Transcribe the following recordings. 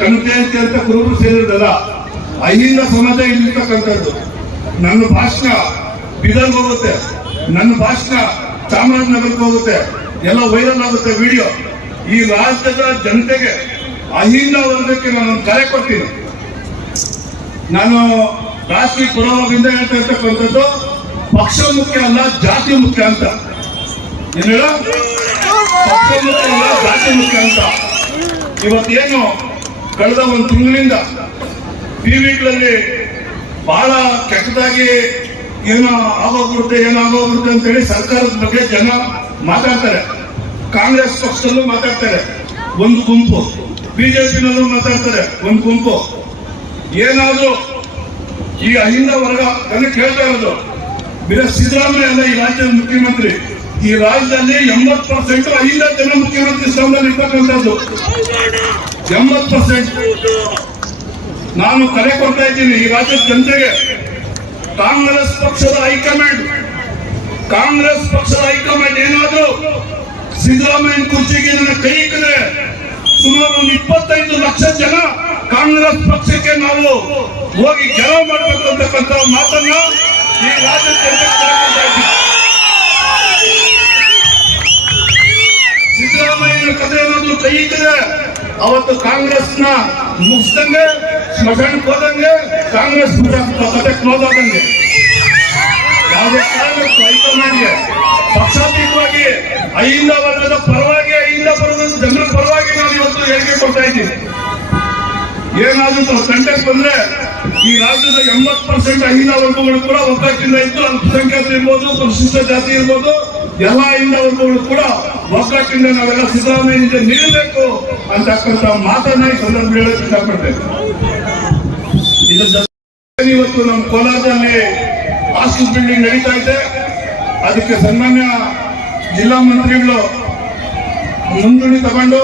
ಕನಕಜಯಂತಿ ಅಂತ ಕುರುಬರು ಸೇರಿರೋದಲ್ಲ ಅಹಿಂದ ಸಮಾಜ ಇಲ್ಲಿರ್ತಕ್ಕಂಥದ್ದು ನನ್ನ ಭಾಷಣ ಬೀದರ್ಗೆ ಹೋಗುತ್ತೆ, ನನ್ನ ಭಾಷಣ ಚಾಮರಾಜನಗರಕ್ಕೆ ಹೋಗುತ್ತೆ, ಎಲ್ಲ ವೈರಲ್ ಆಗುತ್ತೆ ವಿಡಿಯೋ ಈ ರಾಜ್ಯದ ಜನತೆಗೆ ಅಹಿಂದ ವರ್ಗಕ್ಕೆ ನಾನು ಕರೆ ಕೊಡ್ತೀನಿ. ನಾನು ರಾಷ್ಟ್ರೀಯ ಪರವಾಗಿಂದ ಹೇಳ್ತಾ ಇರ್ತಕ್ಕಂಥದ್ದು, ಪಕ್ಷ ಮುಖ್ಯ ಅಲ್ಲ, ಜಾತಿ ಮುಖ್ಯ ಅಂತ. ಏನ ಪಕ್ಷ ಮುಖ್ಯ ಅಲ್ಲ, ಜಾತಿ ಮುಖ್ಯ ಅಂತ. ಇವತ್ತೇನು ಕಳೆದ ಒಂದು ತಿಂಗಳಿಂದ ಟಿವಿಗಳಲ್ಲಿ ಬಹಳ ಕೆಟ್ಟದಾಗಿ ಏನೋ ಆಗೋಗ್ಬಿಡುತ್ತೆ ಏನೋ ಆಗೋಗ್ಬಿಡುತ್ತೆ ಅಂತೇಳಿ ಸರ್ಕಾರದ ಬಗ್ಗೆ ಜನ ಮಾತಾಡ್ತಾರೆ. ಕಾಂಗ್ರೆಸ್ ಪಕ್ಷದಲ್ಲೂ ಮಾತಾಡ್ತಾರೆ. ಒಂದು ಗುಂಪು, ಬಿಜೆಪಿನಲ್ಲೂ ಮಾತಾಡ್ತಾರೆ. ಒಂದು ಗುಂಪು. ಏನಾದ್ರೂ ಈ ಅಹಿಂದ ವರ್ಗ ನನಗೆ ಕೇಳ್ತಾ ಇರೋದು. ಬಿರ ಸಿದ್ದರಾಮಯ್ಯ ಅಲ್ಲ ಈ ರಾಜ್ಯದ ಮುಖ್ಯಮಂತ್ರಿ. ಈ ರಾಜ್ಯದಲ್ಲಿ ಎಂಬತ್ ಪರ್ಸೆಂಟ್ ಐದ ಜನ ಮುಖ್ಯಮಂತ್ರಿ ಸ್ಥಾನದಲ್ಲಿ ಇರ್ತಕ್ಕಂಥದ್ದು. ಎಂಬತ್ ಪರ್ಸೆಂಟ್ ನಾನು ಕರೆ ಕೊಡ್ತಾ ಇದ್ದೀನಿ, ಈ ರಾಜ್ಯದ ಜನತೆಗೆ ಕಾಂಗ್ರೆಸ್ ಪಕ್ಷದ ಹೈಕಮಾಂಡ್, ಕಾಂಗ್ರೆಸ್ ಪಕ್ಷದ ಹೈಕಮಾಂಡ್ ಏನಾದ್ರು ಸಿದ್ದರಾಮಯ್ಯ ಕುರ್ಚಿಗೆ ನನ್ನ ಕೈ ಇಕ್ಕಿದ್ರೆ ಸುಮಾರು ಒಂದು ಇಪ್ಪತ್ತೈದು ಲಕ್ಷ ಜನ ಕಾಂಗ್ರೆಸ್ ಪಕ್ಷಕ್ಕೆ ನಾವು ಹೋಗಿ ಗೆಲುವು ಮಾಡಬೇಕು ಅಂತಕ್ಕಂಥ ಮಾತನ್ನ ಈ ರಾಜ್ಯದ ಜನತೆಗೆ ಅವತ್ತು ಕಾಂಗ್ರೆಸ್ನ ಮುಗಿಸ್ದಂಗೆ ಸ್ಮಶಾನಕ್ಕೆ ಹೋದಂಗೆ ಕಾಂಗ್ರೆಸ್ ಕತೆ ಕ್ಲೋಸ್ ಆದಂಗೆ. ಯಾವುದೇ ಕಾರಣಕ್ಕೂ ಹೈಕಮಾಂಡ್ಗೆ. ಪಕ್ಷಾತೀತವಾಗಿ ಅಹಿಂದ ವರ್ಗದ ಪರವಾಗಿ ಅಹಿಂದ ವರ್ಗದ ಜನರ ಪರವಾಗಿ ನಾನು ಇವತ್ತು ಹೇಳಿಕೆ ಕೊಡ್ತಾ ಇದ್ದೀನಿ. ಏನಾದ್ರೂ ಕಂಟೆಕ್ಟ್ ಬಂದ್ರೆ ಈ ರಾಜ್ಯದ ಎಂಬತ್ ಪರ್ಸೆಂಟ್ ಅಹಿಂದ ವರ್ಗಗಳು ಕೂಡ ಒಗ್ಗಟ್ಟಿಂದ ಇದ್ದು ಅಲ್ಪಸಂಖ್ಯಾತರು ಇರ್ಬೋದು, ಪರಿಶಿಷ್ಟ ಜಾತಿ ಇರ್ಬೋದು, ಎಲ್ಲ ಅಹಿಂದ ವರ್ಗಗಳು ಕೂಡ ಒಗ್ಗಟ್ಟಿಂದ ನಾವೆಲ್ಲ ಸಿದ್ದರಾಮಯ್ಯ ನಿಲ್ಲಬೇಕು ಅಂತಕ್ಕಂಥ ಮಾತನ್ನ ಈ ಸಂದರ್ಭ ಹೇಳಕ್ ಜೊತೆ ಇವತ್ತು ನಮ್ಮ ಕೋಲಾರದಲ್ಲಿ ಹಾಸ್ಟೆಲ್ ಬಿಲ್ಡಿಂಗ್ ನಡೀತಾ ಇದೆ. ಅದಕ್ಕೆ ಸನ್ಮಾನ್ಯ ಜಿಲ್ಲಾ ಮಂತ್ರಿಗಳು ಮುಂದೂಣಿ ತಗೊಂಡು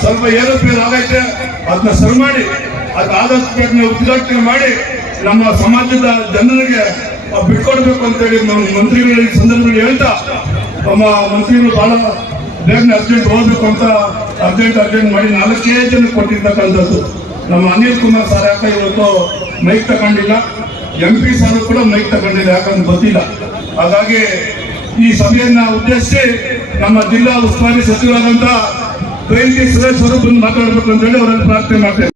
ಸ್ವಲ್ಪ ಏರೋಪೇರ್ ಆಗೈತೆ ಅದನ್ನ ಸರಿ ಮಾಡಿ, ಅದು ಆದಷ್ಟು ಉದ್ಘಾಟನೆ ಮಾಡಿ ನಮ್ಮ ಸಮಾಜದ ಜನರಿಗೆ ಬಿಟ್ಕೊಡ್ಬೇಕು ಅಂತೇಳಿ ನಮ್ಮ ಮಂತ್ರಿಗಳು ಸಂದರ್ಭದಲ್ಲಿ ಹೇಳ್ತಾ ನಮ್ಮ ಮಂತ್ರಿಗಳು ಬಹಳ ಬೇಗನೆ ಅರ್ಜೆಂಟ್ ಹೋಗ್ಬೇಕು ಅಂತ ಅರ್ಜೆಂಟ್ ಅರ್ಜೆಂಟ್ ಮಾಡಿ ನಾಲ್ಕೇ ಜನ ಕೊಟ್ಟಿರ್ತಕ್ಕಂಥದ್ದು. ನಮ್ಮ ಅನಿಲ್ ಕುಮಾರ್ ಸರ್ ಯಾಕೆ ಇವತ್ತು ಮೈಕ್ ತಗೊಂಡಿಲ್ಲ? ಎಂ ಪಿ ಸಾರು ಕೂಡ ಮೈಕ್ ತಗೊಂಡಿಲ್ಲ ಯಾಕಂದ್ರೆ ಗೊತ್ತಿಲ್ಲ. ಹಾಗಾಗಿ ಈ ಸಭೆಯನ್ನ ಉದ್ದೇಶಿಸಿ ನಮ್ಮ ಜಿಲ್ಲಾ ಉಸ್ತುವಾರಿ ಸಚಿವರಾದಂತ ಜಯಂತಿ ಸುರೇಶ್ ಅವರು ಬಂದು ಮಾತಾಡಬೇಕು ಅಂತ ಹೇಳಿ ಅವರನ್ನು ಪ್ರಾರ್ಥನೆ ಮಾಡ್ತೇನೆ.